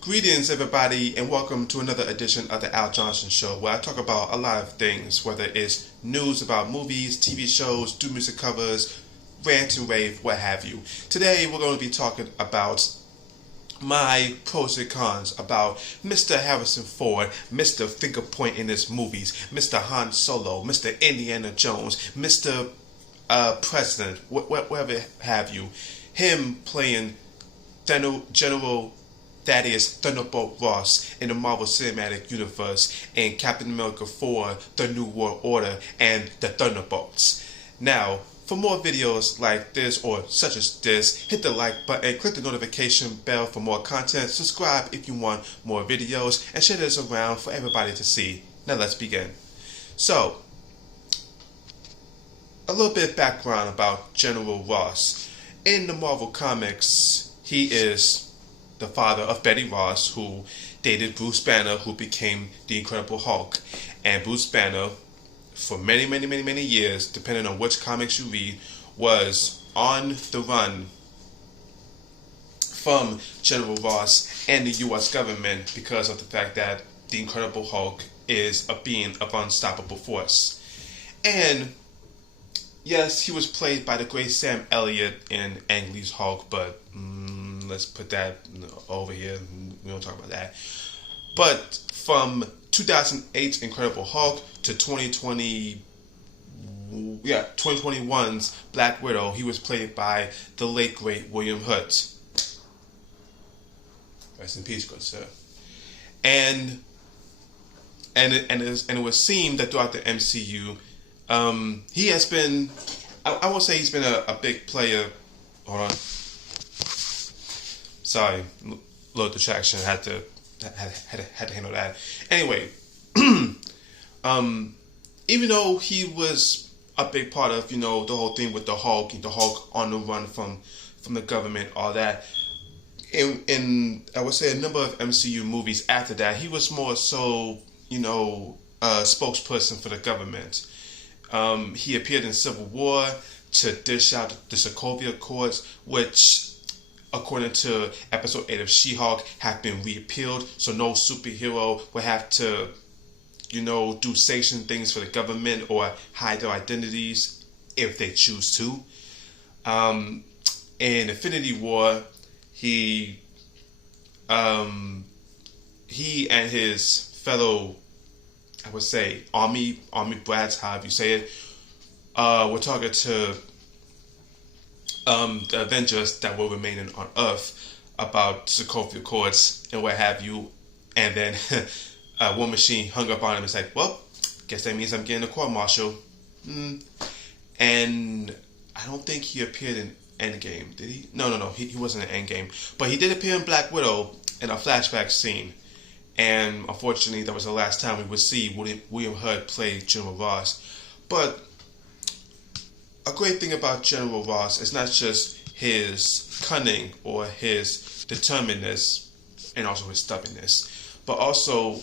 Greetings, everybody, and welcome to another edition of the Al Johnson Show, where I talk about a lot of things, whether it's news about movies, TV shows, do music covers, rant and rave, what have you. Today, we're going to be talking about my pros and cons about Mr. Harrison Ford, Mr. Finger Point in his movies, Mr. Han Solo, Mr. Indiana Jones, Mr. President, whatever have you. Him playing General Thaddeus Thunderbolt Ross in the Marvel Cinematic Universe and Captain America 4, The New World Order, and the Thunderbolts. Now, for more videos like this or such as this, hit the like button, click the notification bell for more content, subscribe if you want more videos, and share this around for everybody to see. Now let's begin. So, a little bit of background about General Ross. In the Marvel Comics, he is the father of Betty Ross, who dated Bruce Banner, who became the Incredible Hulk. And Bruce Banner, for many years, depending on which comics you read, was on the run from General Ross and the U.S. government because of the fact that the Incredible Hulk is a being of unstoppable force. And yes, he was played by the great Sam Elliott in Ang Lee's Hulk, but let's put that over here. We don't talk about that. But from 2008's Incredible Hulk to 2021's Black Widow, he was played by the late great William Hurt. Rest in peace, good sir. And it was seen that throughout the MCU, he has been, I won't say he's been a big player. Hold on. Sorry, little distraction. Had to handle that. Anyway, even though he was a big part of, the whole thing with the Hulk on the run from the government, all that. In I would say a number of MCU movies after that, he was more so, a spokesperson for the government. He appeared in Civil War to dish out the Sokovia Accords, which, according to episode 8 of She-Hulk, have been repealed, so no superhero will have to, do sanction things for the government or hide their identities if they choose to. In Infinity War, he and his fellow, I would say, army brats, however you say it, were targeted to the Avengers that were remaining on Earth about Sokovia Accords and what have you. And then War Machine hung up on him and was like, well, guess that means I'm getting a court-martial. And I don't think he appeared in Endgame, did he? No, he wasn't in Endgame. But he did appear in Black Widow in a flashback scene. And unfortunately, that was the last time we would see William Hurt play General Ross. But a great thing about General Ross is not just his cunning or his determinedness and also his stubbornness, but also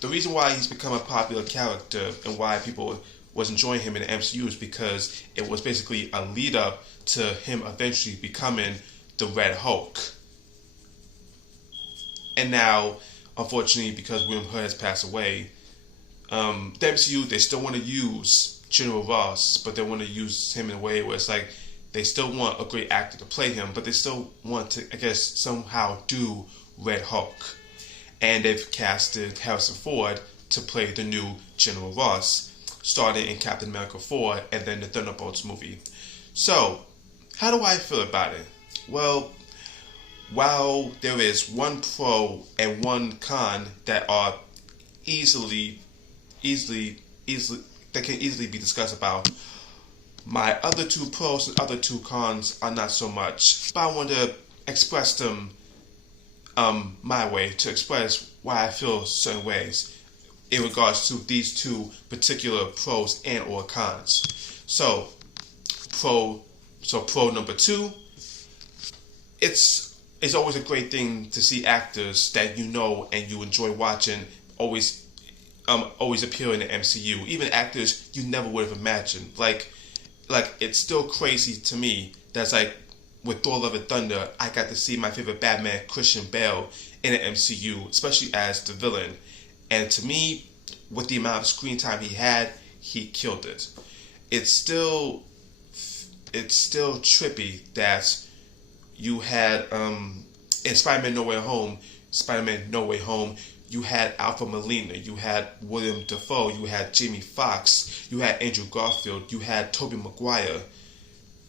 the reason why he's become a popular character and why people was enjoying him in the MCU is because it was basically a lead up to him eventually becoming the Red Hulk. And now, unfortunately, because William Hurt has passed away, the MCU, they still want to use General Ross, but they want to use him in a way where it's like they still want a great actor to play him, but they still want to, I guess, somehow do Red Hulk. And they've casted Harrison Ford to play the new General Ross, starting in Captain America 4 and then the Thunderbolts movie. So, how do I feel about it? Well, while there is one pro and one con that are that can easily be discussed about, my other two pros and other two cons are not so much. But I want to express them my way, to express why I feel certain ways in regards to these two particular pros and or cons. So pro number two, it's always a great thing to see actors that you know and you enjoy watching always appear in the MCU. Even actors you never would have imagined. Like it's still crazy to me that's like with Thor: Love and Thunder, I got to see my favorite Batman, Christian Bale, in the MCU, especially as the villain. And to me, with the amount of screen time he had, he killed it. It's still trippy that you had in Spider-Man No Way Home, you had Alfred Molina, you had William Dafoe, you had Jamie Foxx, you had Andrew Garfield, you had Tobey Maguire.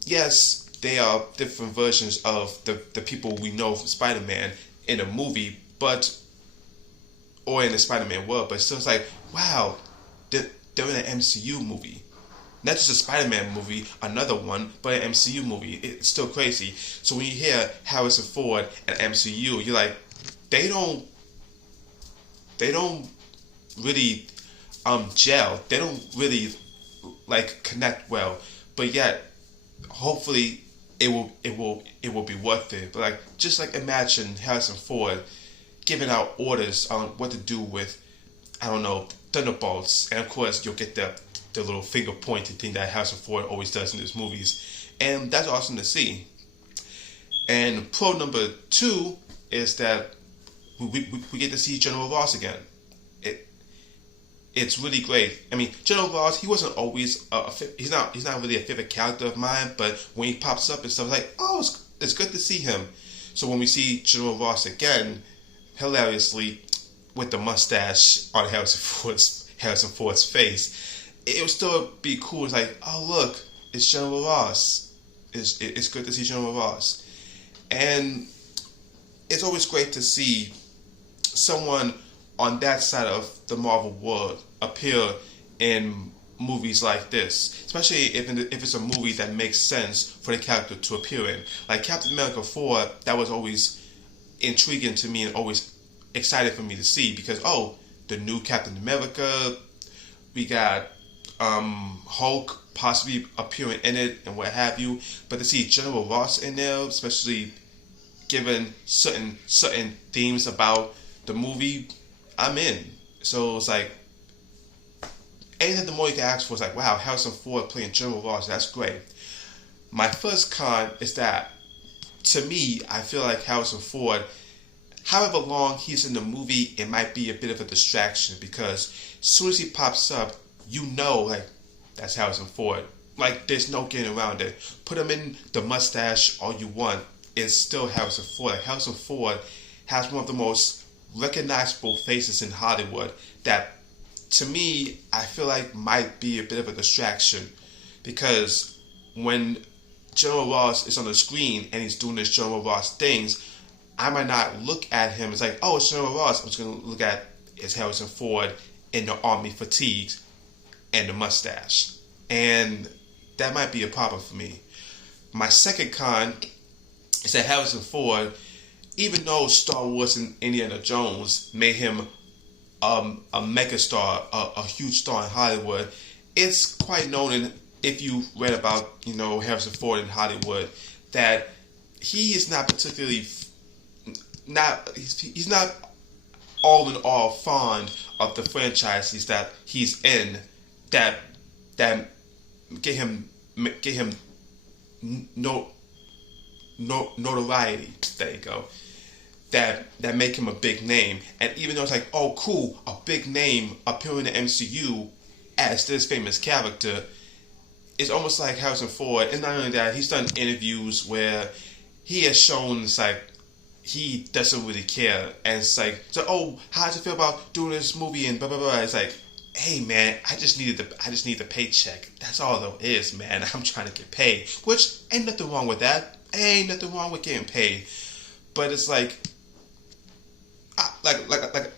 Yes, they are different versions of the people we know from Spider-Man in a movie, or in the Spider-Man world, but still it's like, wow, they're in an MCU movie. Not just a Spider-Man movie, another one, but an MCU movie. It's still crazy. So when you hear Harrison Ford and MCU, you're like, they don't really gel. They don't really like connect well. But yet, hopefully, it will be worth it. But like, just like imagine Harrison Ford giving out orders on what to do with, I don't know, Thunderbolts, and of course you'll get the little finger pointing thing that Harrison Ford always does in his movies, and that's awesome to see. And pro number 2 is that we get to see General Ross again. It's really great. I mean, General Ross, he wasn't always he's not really a favorite character of mine, but when he pops up and stuff, it's like, oh, it's good to see him. So when we see General Ross again, hilariously with the mustache on Harrison Ford's face, it would still be cool. It's like, oh look, it's General Ross. It's good to see General Ross, and it's always great to see someone on that side of the Marvel world appear in movies like this, especially if it's a movie that makes sense for the character to appear in. Like Captain America 4, that was always intriguing to me and always excited for me to see, because the new Captain America, we got Hulk possibly appearing in it and what have you, but to see General Ross in there, especially given certain themes about the movie, I'm in. So it's like, anything the more you can ask for is like, wow, Harrison Ford playing General Ross, that's great. My first con is that, to me, I feel like Harrison Ford, however long he's in the movie, it might be a bit of a distraction, because as soon as he pops up, you know, like, that's Harrison Ford. Like, there's no getting around it. Put him in the mustache all you want, it's still Harrison Ford. Like, Harrison Ford has one of the most recognizable faces in Hollywood that, to me, I feel like might be a bit of a distraction, because when General Ross is on the screen and he's doing his General Ross things, I might not look at him as like, oh, it's General Ross. I'm just going to look at it's Harrison Ford in the army fatigues and the mustache. And that might be a problem for me. My second con is that Harrison Ford, even though Star Wars and Indiana Jones made him a megastar, a huge star in Hollywood, it's quite known, and if you read about, Harrison Ford in Hollywood, that he is not particularly he's not all in all fond of the franchises that he's in that get him notoriety. There you go. That make him a big name. And even though it's like, oh cool, a big name appearing in the MCU as this famous character, it's almost like Harrison Ford. And not only that, he's done interviews where he has shown it's like he doesn't really care, and it's like, so oh, how does it feel about doing this movie and blah blah blah. It's like, hey man, I just need the paycheck. That's all it is, man. I'm trying to get paid, which ain't nothing wrong with that. Ain't nothing wrong with getting paid. But it's like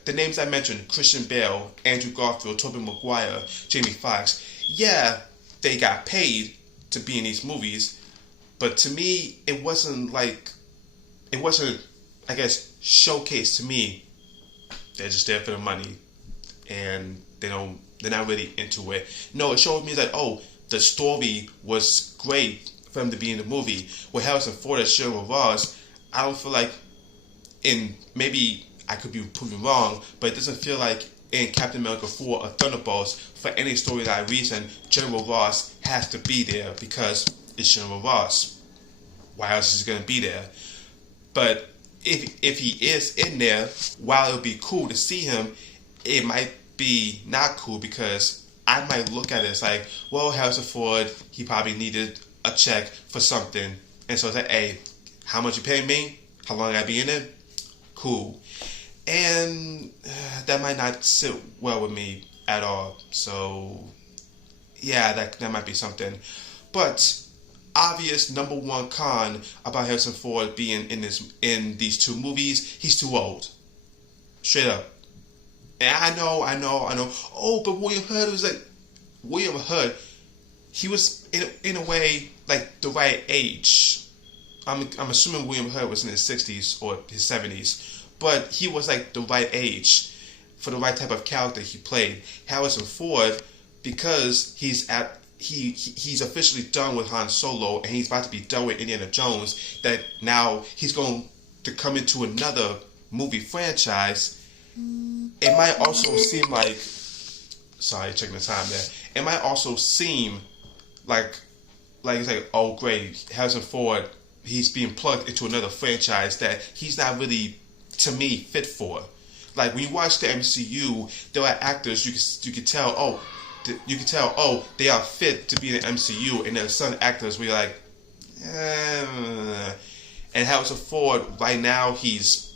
the names I mentioned: Christian Bale, Andrew Garfield, Tobey Maguire, Jamie Foxx. Yeah, they got paid to be in these movies, but to me, it wasn't, I guess, showcased to me. They're just there for the money, and they're not really into it. No, it showed me that, oh, the story was great for him to be in the movie. With Harrison Ford as General Ross, I don't feel like, maybe I could be proven wrong, but it doesn't feel like in Captain America 4 or Thunderbolts, for any storyline reason, General Ross has to be there because it's General Ross. why else is he gonna be there? But if he is in there, while it would be cool to see him, it might be not cool because I might look at it as like, well, Harrison Ford, he probably needed a check for something. And so it's like, hey, how much you paying me? How long I be in it? Cool. And that might not sit well with me at all. So, yeah, that might be something. But obvious number one con about Harrison Ford being in these two movies, he's too old. Straight up. And I know. Oh, but William Hurt, he was in a way like the right age. I'm assuming William Hurt was in his 60s or his 70s, but he was like the right age for the right type of character he played. Harrison Ford, because he's officially done with Han Solo and he's about to be done with Indiana Jones, that now he's going to come into another movie franchise. It might also seem like, sorry, checking the time there. It might also seem like it's like, oh great, Harrison Ford, he's being plugged into another franchise that he's not really, to me, fit for. Like when you watch the MCU, there are actors you can tell, oh, they are fit to be in the MCU, and there are some actors where you're like, and Harrison Ford right now he's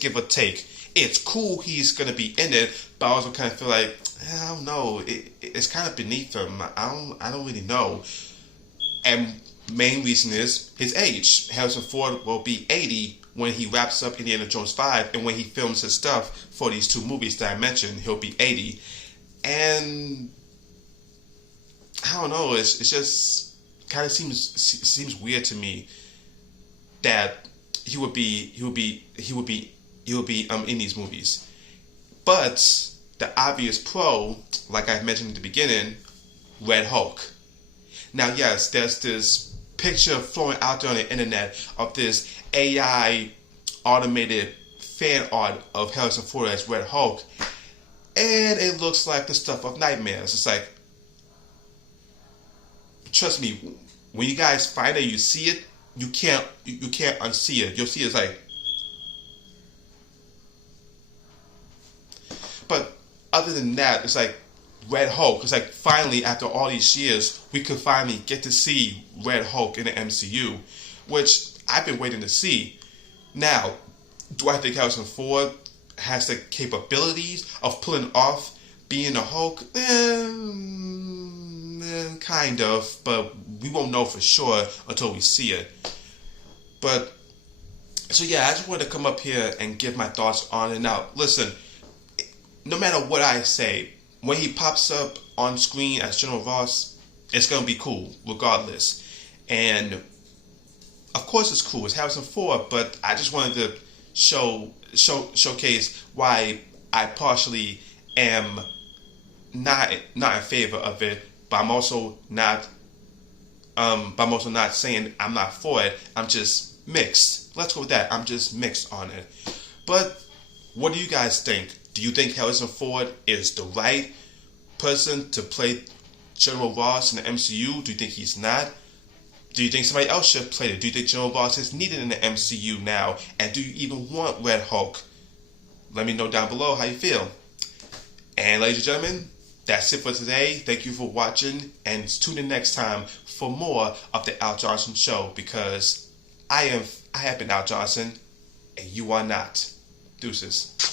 give or take. It's cool he's gonna be in it, but I also kind of feel like, I don't know, it's kind of beneath him. I don't really know. And main reason is his age. Harrison Ford will be 80 when he wraps up Indiana Jones 5, and when he films his stuff for these two movies that I mentioned, he'll be 80. And I don't know, it's just kind of seems weird to me that he would be in these movies. But the obvious pro, like I mentioned at the beginning, Red Hulk. Now, yes, there's this picture flowing out there on the internet of this AI automated fan art of Harrison Ford as Red Hulk, and it looks like the stuff of nightmares. It's like, trust me, when you guys find it, you see it, you can't unsee it. You'll see it's like. But other than that, it's like Red Hulk. It's like finally, after all these years, we could finally get to see Red Hulk in the MCU, which I've been waiting to see. Now, do I think Harrison Ford has the capabilities of pulling off being a Hulk? Kind of, but we won't know for sure until we see it. But, so yeah, I just wanted to come up here and give my thoughts on it. Now, listen, no matter what I say, when he pops up on screen as General Ross, it's going to be cool, regardless. And, of course it's cool, it's Harrison Ford, but I just wanted to showcase why I partially am not in favor of it, but I'm also not saying I'm not for it. I'm just mixed. Let's go with that. I'm just mixed on it. But what do you guys think? Do you think Harrison Ford is the right person to play General Ross in the MCU? Do you think he's not? Do you think somebody else should play it? Do you think General Ross is needed in the MCU now? And do you even want Red Hulk? Let me know down below how you feel. And ladies and gentlemen, that's it for today. Thank you for watching, and tune in next time for more of the Al Johnson Show, because I have been Al Johnson and you are not. Deuces.